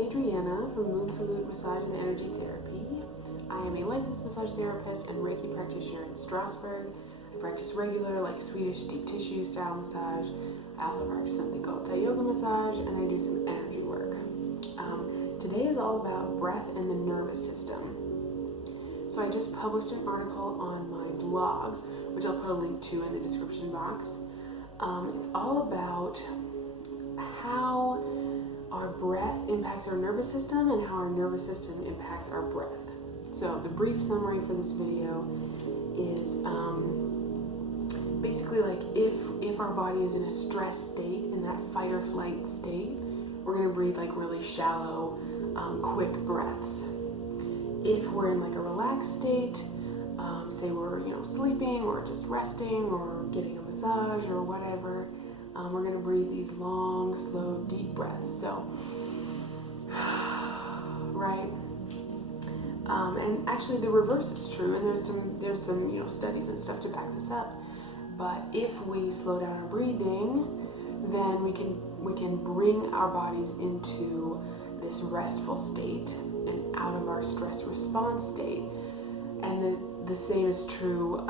Adriana from Moon Salute Massage and Energy Therapy. I am a licensed massage therapist and Reiki practitioner in Strasbourg. I practice regular, like Swedish deep tissue style massage. I also practice something called Thai yoga massage, and I do some energy work. Today is all about breath and the nervous system. So I just published an article on my blog, which I'll put a link to in the description box. It's all about how our breath impacts our nervous system and how our nervous system impacts our breath. So the brief summary for this video is basically like if our body is in a stress state, in that fight or flight state, we're going to breathe like really shallow, quick breaths. If we're in like a relaxed state, say we're sleeping or just resting or getting a massage or whatever, we're going to breathe these long, slow, deep breaths. So, right. And actually, the reverse is true, and there's some studies and stuff to back this up. But if we slow down our breathing, then we can bring our bodies into this restful state and out of our stress response state. And the same is true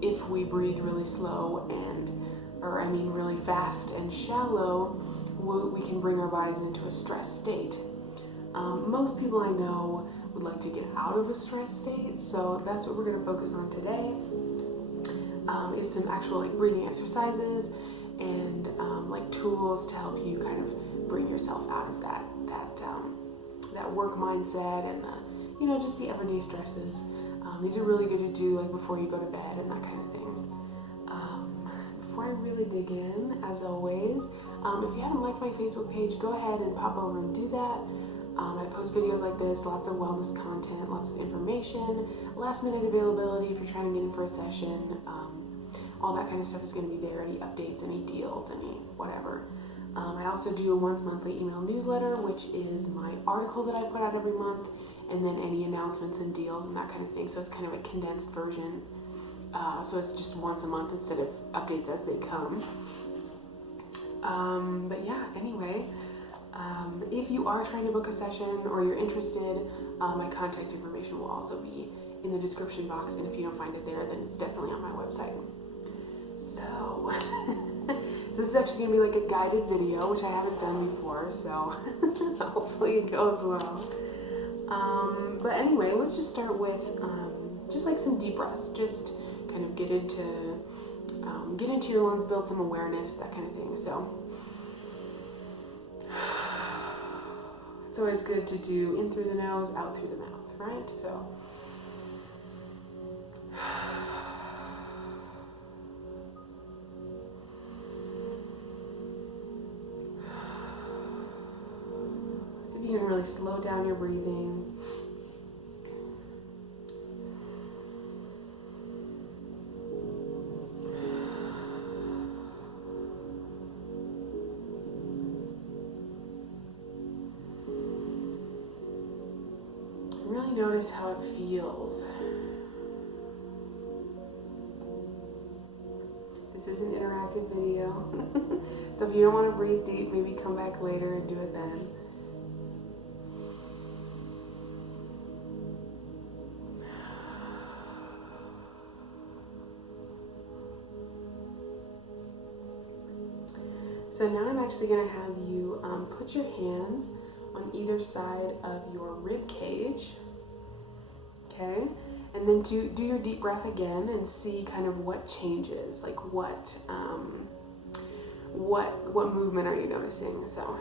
if we breathe really slow really fast and shallow. We can bring our bodies into a stress state. Most people I know would like to get out of a stress state, so that's what we're going to focus on today. Is some actual like breathing exercises and like tools to help you kind of bring yourself out of that work mindset and just the everyday stresses. These are really good to do like before you go to bed and that kind of thing. Before I really dig in, as always, if you haven't liked my Facebook page, go ahead and pop over and do that. I post videos like this, lots of wellness content, lots of information, last minute availability if you're trying to get in for a session. All that kind of stuff is going to be there, any updates, any deals, any whatever. I also do a once monthly email newsletter, which is my article that I put out every month, and then any announcements and deals and that kind of thing. So it's kind of a condensed version. So it's just once a month instead of updates as they come. But yeah, anyway, if you are trying to book a session or you're interested, my contact information will also be in the description box. And if you don't find it there, then it's definitely on my website. So, so this is actually going to be like a guided video, which I haven't done before, so hopefully it goes well. But anyway, let's just start with just like some deep breaths, just kind of get into your lungs, build some awareness, that kind of thing. So it's always good to do in through the nose, out through the mouth, right? So you can really slow down your breathing. Really notice how it feels. This is an interactive video. So if you don't want to breathe deep, maybe come back later and do it then. So now I'm actually going to have you put your hands on either side of your rib cage, okay? And then do your deep breath again and see kind of what changes, like what movement are you noticing? So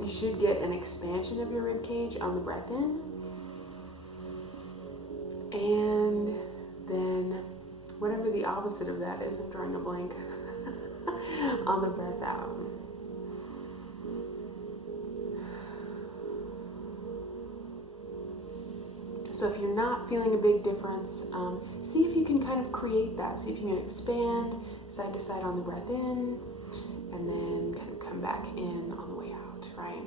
you should get an expansion of your rib cage on the breath in, and then whatever the opposite of that is, I'm drawing a blank, on the breath out. So if you're not feeling a big difference, see if you can kind of create that. See if you can expand side to side on the breath in, and then kind of come back in on the way out, right?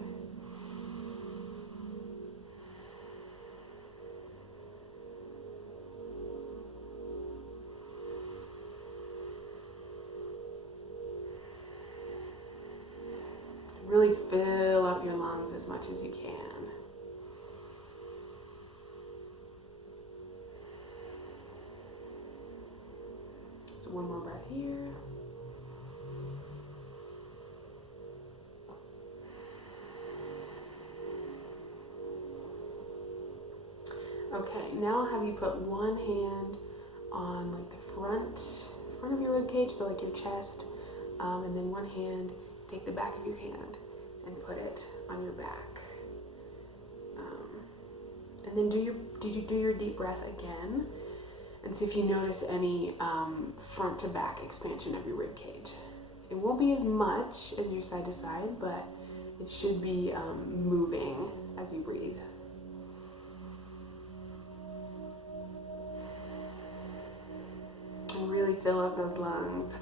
really fill up your lungs as much as you can. So one more breath here. Okay, now I'll have you put one hand on like the front of your rib cage, so like your chest, and then one hand, take the back of your hand and put it on your back. And then do your deep breath again, and see if you notice any front to back expansion of your rib cage. It won't be as much as your side to side, but it should be moving as you breathe. And really fill up those lungs.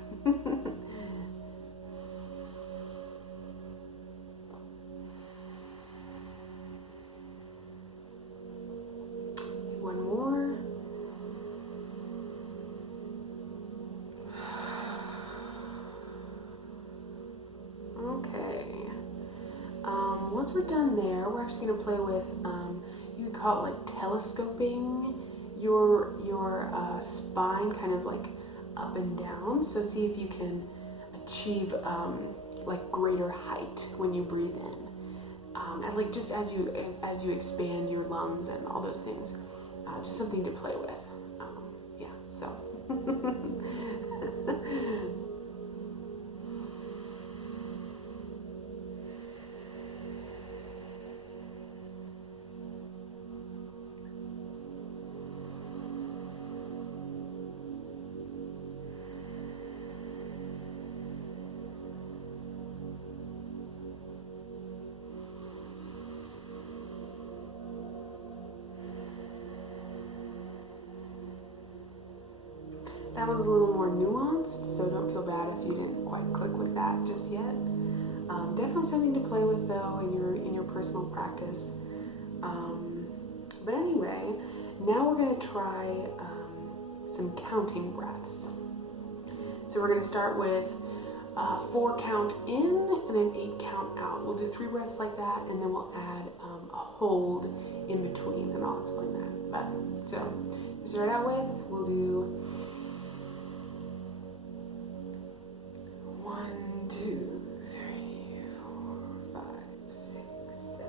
One more. Okay. Once we're done there, we're actually going to play with, you could call it like telescoping your spine kind of like up and down. So see if you can achieve like greater height when you breathe in. And like just as you expand your lungs and all those things. Just something to play with. Yeah, so. That one's a little more nuanced, so don't feel bad if you didn't quite click with that just yet. Definitely something to play with though in your personal practice. But anyway, now we're going to try some counting breaths. So we're going to start with 4 count in and an 8 count out. We'll do 3 breaths like that, and then we'll add a hold in between, and I'll explain that. But so to start out with, we'll do 1, 2, 3, 4, 5, 6, 7,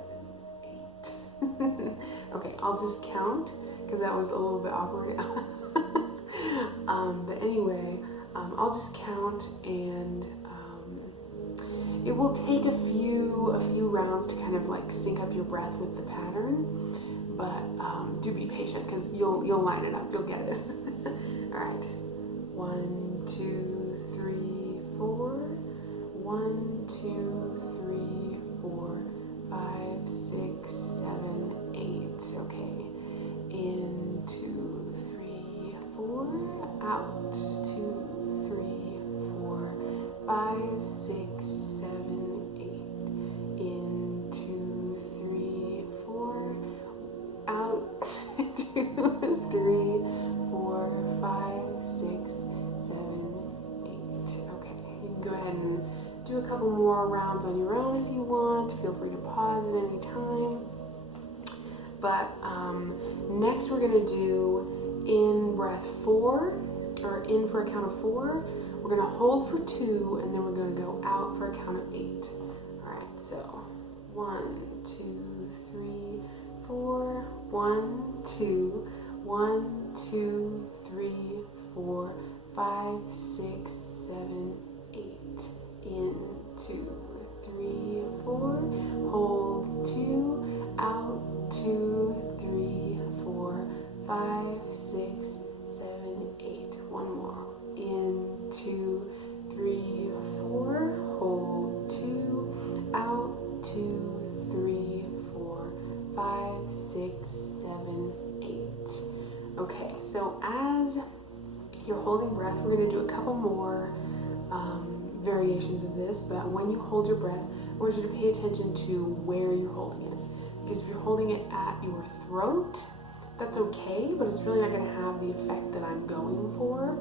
8. Okay, I'll just count because that was a little bit awkward. But anyway, I'll just count, and it will take a few rounds to kind of like sync up your breath with the pattern. But do be patient because you'll line it up. You'll get it. All right. 1, 2, 3, 4. 1, 2, 3, 4, 5, 6, 7, 8. Okay. In 2, 3, 4. Out. 2, 3, 4, 5, 6, 7, 8. In 2, 3, 4. Out. 2, 3, 4, 5, 6, 7, 8. Okay. You can go ahead and do a couple more rounds on your own if you want. Feel free to pause at any time. But next we're going to do in breath 4, or in for a count of 4. We're going to hold for 2, and then we're going to go out for a count of 8. All right, so 1, 2, 3, 4. 1, 2, 1, 2, 3, 4, 5, 6, 7, 8. In 2, 3, 4. Hold 2. Out 2, 3, 4, 5, 6, 7, 8. One more. In 2, 3, 4. Hold 2. Out 2, 3, 4, 5, 6, 7, 8. Okay, so as you're holding breath, we're going to do a couple more variations of this, but when you hold your breath, I want you to pay attention to where you're holding it. Because if you're holding it at your throat, that's okay, but it's really not going to have the effect that I'm going for.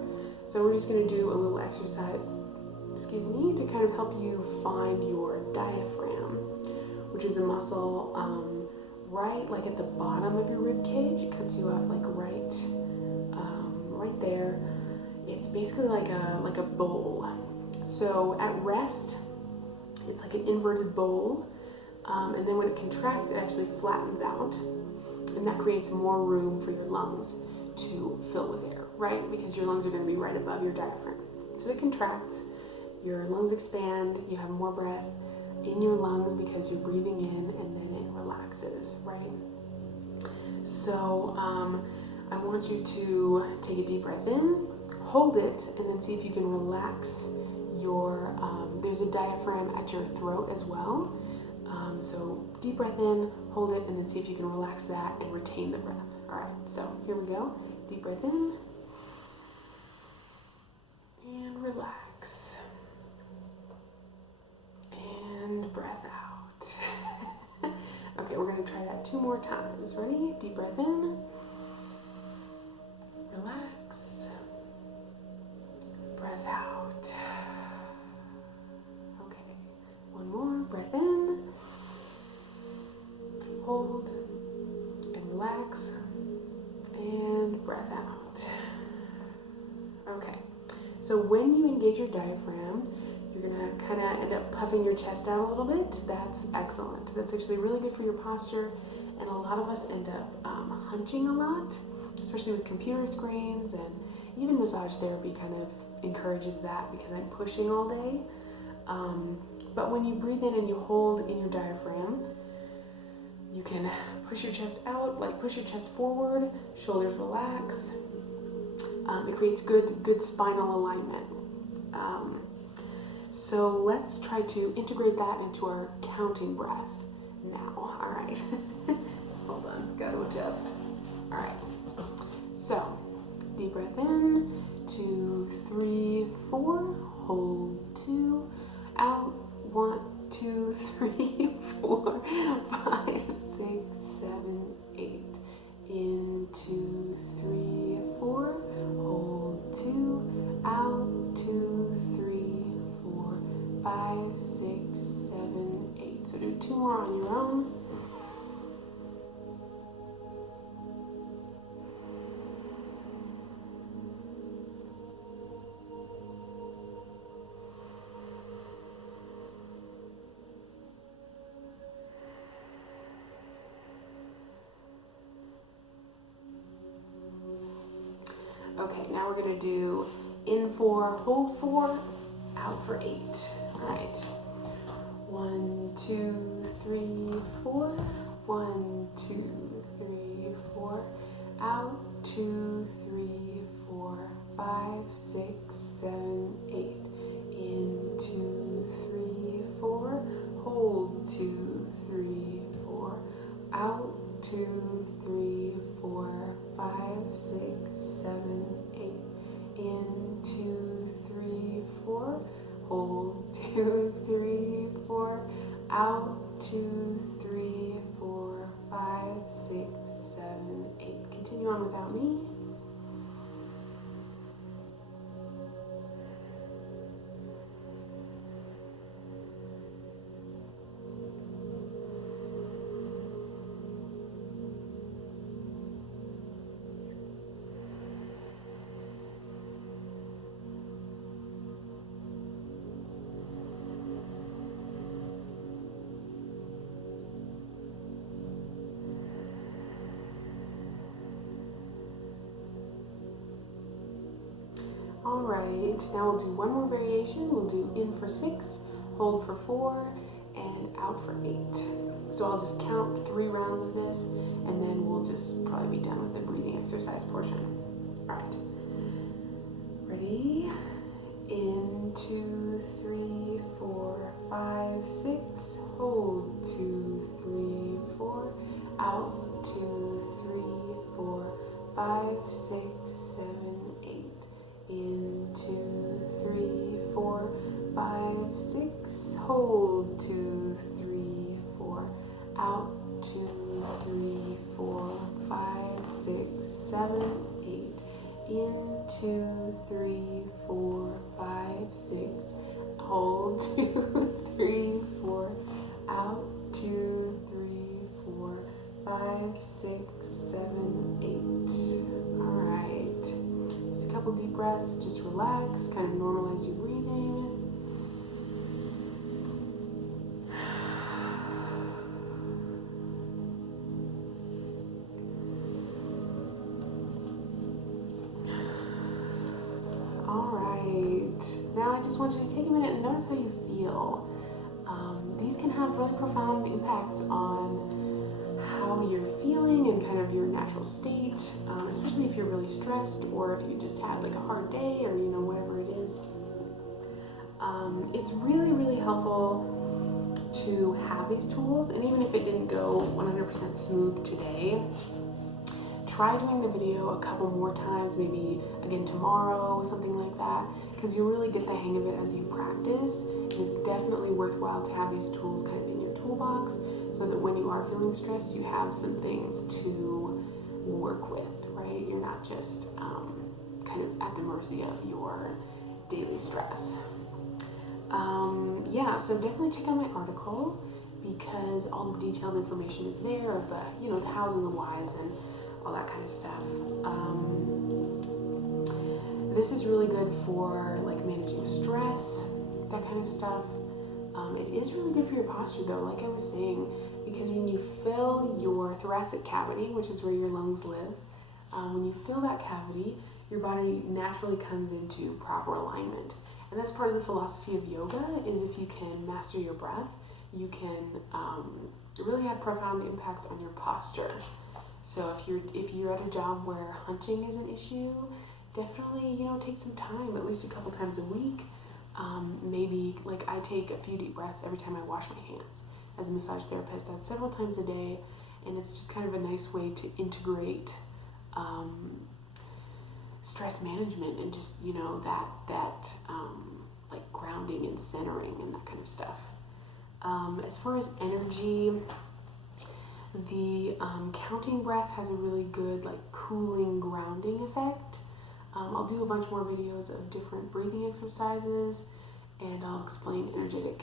So we're just going to do a little exercise excuse me, to kind of help you find your diaphragm, which is a muscle right like at the bottom of your rib cage. It cuts you off like right there. It's basically like a bowl. So at rest, it's like an inverted bowl, and then when it contracts, it actually flattens out, and that creates more room for your lungs to fill with air, right? Because your lungs are going to be right above your diaphragm. So it contracts, your lungs expand, you have more breath in your lungs because you're breathing in, and then it relaxes, right? So I want you to take a deep breath in, hold it, and then see if you can relax your, there's a diaphragm at your throat as well. So deep breath in, hold it, and then see if you can relax that and retain the breath. All right, so here we go. Deep breath in and relax. And breath out. Okay, we're gonna try that 2 more times. Ready? Deep breath in. Relax. Breath out. Okay, 1 more. Breath in. Hold. And relax. And breath out. Okay, so when you engage your diaphragm, you're gonna kind of end up puffing your chest out a little bit. That's excellent. That's actually really good for your posture. And a lot of us end up hunching a lot, especially with computer screens, and even massage therapy kind of encourages that because I'm pushing all day. But when you breathe in and you hold in your diaphragm, you can push your chest out, like push your chest forward, shoulders relax. It creates good spinal alignment. So let's try to integrate that into our counting breath now. All right. Hold on, got to adjust. All right. So deep breath in, 2, 3, 4. Hold 2. Out. 1, 2, 3, 4, 5, 6, 7, 8. In 2, 3, 4. Hold 2. Out. 2, 3, 4, 5, 6, 7, 8. So do 2 more on your own. Okay, now we're gonna do in 4, hold 4, out for 8. All right. 1, 2, 3, 4. 1, 2, 3, 4. Out. 2, 3, 4, 5, 6, 7, 8. In 2, 3, 4. Hold 2, 3, 4. Out. 2, 3, 4, 5, 6, 7, 8. In 2, 3, 4. Hold 2, 3, 4. Out. 2, 3, 4, 5, 6, 7, 8. Continue on without me. All right, now we'll do 1 more variation. We'll do in for 6, hold for 4, and out for 8. So I'll just count 3 rounds of this, and then we'll just probably be done with the breathing exercise portion. All right, ready? In 2, 3, 4, 5, 6, hold 2, 3, 4, out 2, 3, 4, 5, 6, 7, 8. In 2, 3, 4, 5, 6. Hold 2, 3, 4. Out 2, 3, 4, 5, 6, 7, 8. In 2, 3, 4, 5, 6. hold, 2, 3, 4, out, 2, 3, 4, 5, 6, 7, 8. All right. Just a couple deep breaths. Just relax. Kind of normalize your breathing. All right. Now I just want you to take a minute and notice how you feel. These can have really profound impacts on how you're feeling and kind of your natural state, especially if you're really stressed or if you just had like a hard day or whatever it is. It's really, really helpful to have these tools, and even if it didn't go 100% smooth today, try doing the video a couple more times, maybe again tomorrow, something like that, because you'll really get the hang of it as you practice. It's definitely worthwhile to have these tools kind of in your toolbox so that when you are feeling stressed, you have some things to work with, right? You're not just kind of at the mercy of your daily stress. Yeah, so definitely check out my article because all the detailed information is there of the hows and the whys and all that kind of stuff. This is really good for like managing stress, that kind of stuff. It is really good for your posture though, like I was saying, because when you fill your thoracic cavity, which is where your lungs live, when you fill that cavity, your body naturally comes into proper alignment. And that's part of the philosophy of yoga, is if you can master your breath, you can really have profound impacts on your posture. So if you're at a job where hunching is an issue, definitely take some time, at least a couple times a week. Maybe like I take a few deep breaths every time I wash my hands. As a massage therapist, that's several times a day, and it's just kind of a nice way to integrate stress management and just that like grounding and centering and that kind of stuff. As far as energy, the counting breath has a really good like cooling, grounding effect. I'll do a bunch more videos of different breathing exercises, and I'll explain energetic